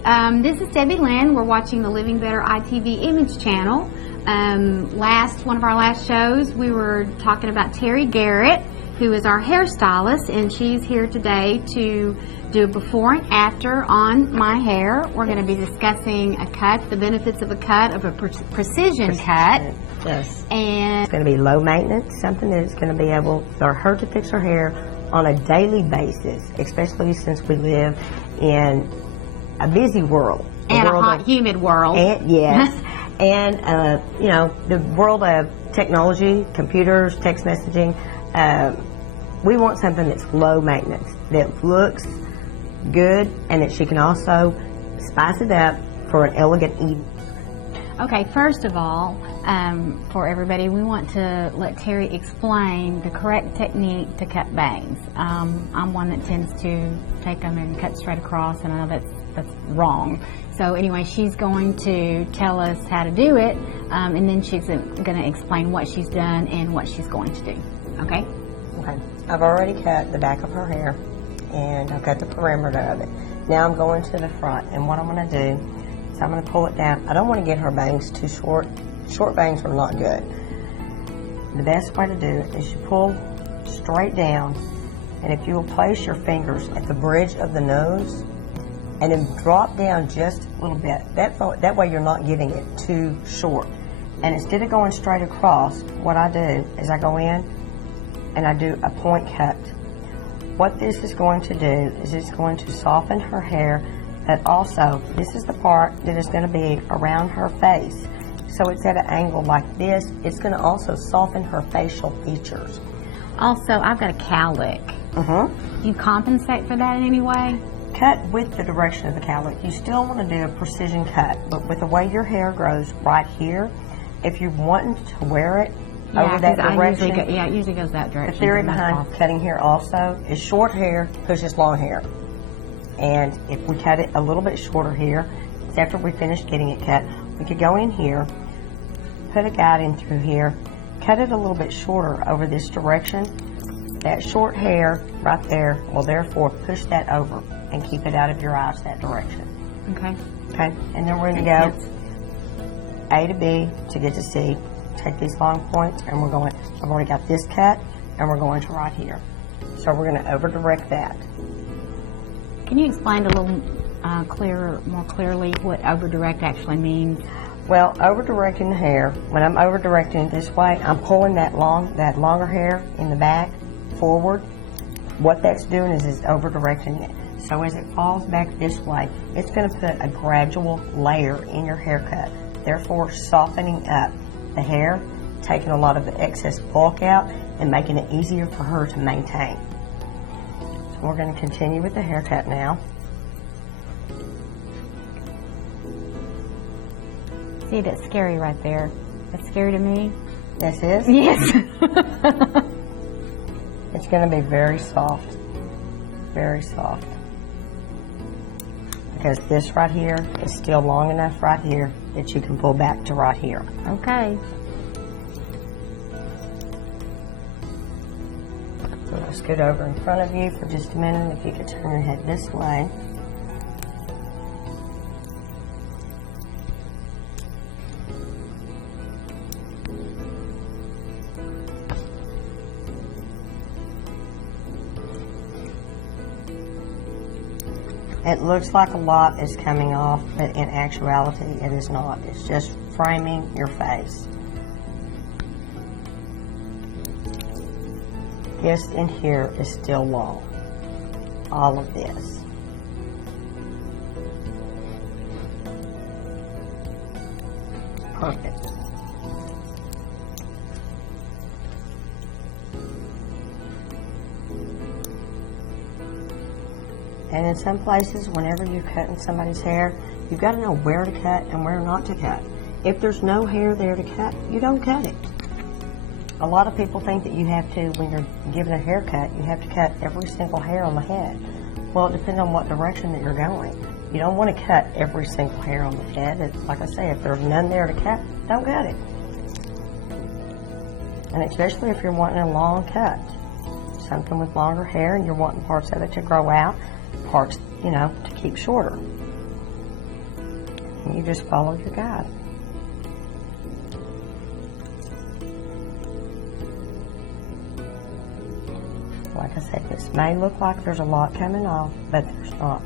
This is Debbie Lynn. We're watching the Living Better ITV Image channel. One of our last shows, we were talking about Terrie Garrett, who is our hairstylist, and she's here today to do a before and after on my hair. We're going to be discussing a cut, the benefits of a cut, of a precision cut. Yes. And it's going to be low maintenance, something that's going to be able for her to fix her hair on a daily basis, especially since we live in a busy world. And a hot, humid world. And, yes. And, you know, the world of technology, computers, text messaging. We want something that's low maintenance, that looks good, and that she can also spice it up for an elegant evening. Okay, first of all, for everybody, we want to let Terrie explain the correct technique to cut bangs. I'm one that tends to take them and cut straight across, and I know that's wrong. So anyway, she's going to tell us how to do it, and then she's going to explain what she's done and what she's going to do. Okay? Okay. I've already cut the back of her hair, and I've cut the perimeter of it. Now I'm going to the front, and what I'm going to do is I'm going to pull it down. I don't want to get her bangs too short. Short bangs are not good. The best way to do it is you pull straight down, and if you will place your fingers at the bridge of the nose, and then drop down just a little bit. That way you're not getting it too short. And instead of going straight across, what I do is I go in and I do a point cut. What this is going to do is it's going to soften her hair, but also this is the part that is going to be around her face. So it's at an angle like this. It's going to also soften her facial features. Also, I've got a cowlick. Do you compensate for that in any way? Cut with the direction of the cowlick. You still want to do a precision cut, but with the way your hair grows right here, if you're wanting to wear it over that direction, it usually goes that direction. The theory behind cutting hair also is short hair pushes long hair. And if we cut it a little bit shorter here, after we finish getting it cut, we could go in here, put a guide in through here, cut it a little bit shorter over this direction. That short hair right there will therefore push that over and keep it out of your eyes that direction. Okay. Okay, and then we're going to go A to B to get to C. Take these long points, and we're going, I've already got this cut, and we're going to right here. So we're going to over direct that. Can you explain a little more clearly what over direct actually means? Well, over directing the hair, when I'm over directing it this way, I'm pulling that longer hair in the back forward. What that's doing is over directing it. So as it falls back this way, it's going to put a gradual layer in your haircut, therefore softening up the hair, taking a lot of the excess bulk out, and making it easier for her to maintain. So we're going to continue with the haircut now. See, that's scary right there. That's scary to me. This is? Yes. It's going to be very soft. Very soft. Because this right here is still long enough right here that you can pull back to right here. Okay. So we'll scoot over in front of you for just a minute. If you could turn your head this way. It looks like a lot is coming off, but in actuality it is not. It's just framing your face. This in here is still long. All of this. Perfect. And in some places, whenever you're cutting somebody's hair, you've got to know where to cut and where not to cut. If there's no hair there to cut, you don't cut it. A lot of people think that you have to, when you're giving a haircut, you have to cut every single hair on the head. Well, it depends on what direction that you're going. You don't want to cut every single hair on the head. Like I say, if there's none there to cut, don't cut it. And especially if you're wanting a long cut. Something with longer hair and you're wanting parts of it to grow out, parts, you know, to keep shorter. And you just follow your guide. Like I said, this may look like there's a lot coming off, but there's not.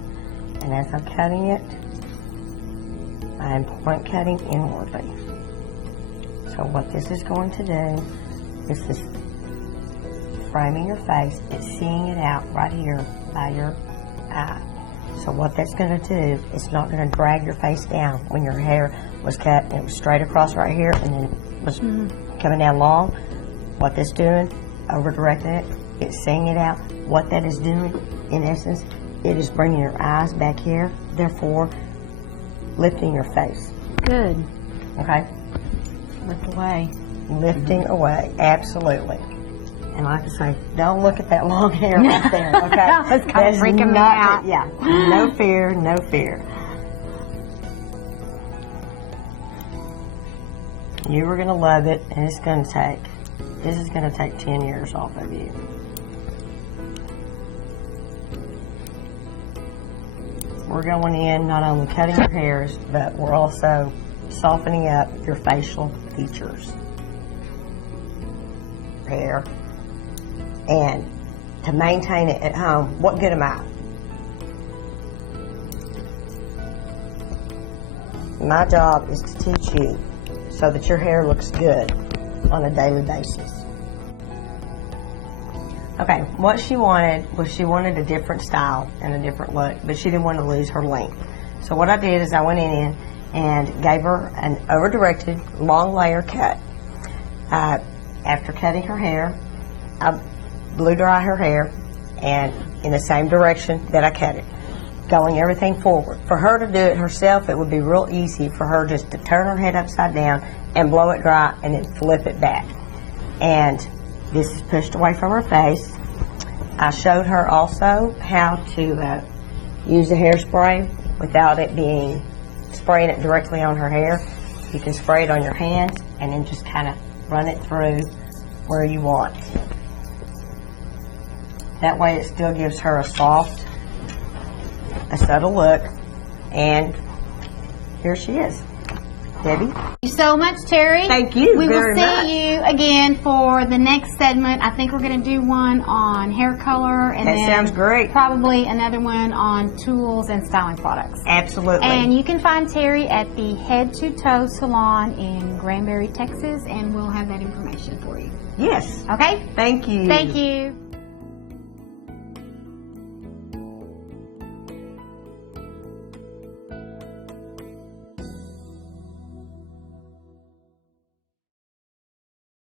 And as I'm cutting it, I am point cutting inwardly. So what this is going to do, this is framing your face. It's seeing it out right here by your eye. So what that's going to do, it's not going to drag your face down. When your hair was cut and it was straight across right here and then was coming down long, what that's doing, over directing it, it's seeing it out. What that is doing, in essence, it is bringing your eyes back here, therefore lifting your face. Good. Okay? Lift away. Lifting away, absolutely. And like I say, don't look at that long hair right there, okay? It's kind of freaking me out. Yeah, no fear, no fear. You are going to love it, and it's going to take, this is going to take 10 years off of you. We're going in not only cutting your hairs, but we're also softening up your facial features. Hair. And to maintain it at home, what good am I? My job is to teach you so that your hair looks good on a daily basis. Okay, what she wanted was she wanted a different style and a different look, but she didn't want to lose her length. So what I did is I went in and gave her an over-directed long layer cut. After cutting her hair, I blew dry her hair and in the same direction that I cut it, going everything forward. For her to do it herself, it would be real easy for her just to turn her head upside down and blow it dry and then flip it back. And this is pushed away from her face. I showed her also how to use the hairspray without it being spraying it directly on her hair. You can spray it on your hands and then just kind of run it through where you want. That way it still gives her a soft, a subtle look, and here she is. Debbie? Thank you so much, Terrie. Thank you We very will much. see you again for the next segment. I think we're going to do one on hair color and That then sounds great. probably another one on tools and styling products. Absolutely. And you can find Terrie at the Head2TOE Salon in Granbury, Texas, and we'll have that information for you. Yes. Okay? Thank you. Thank you.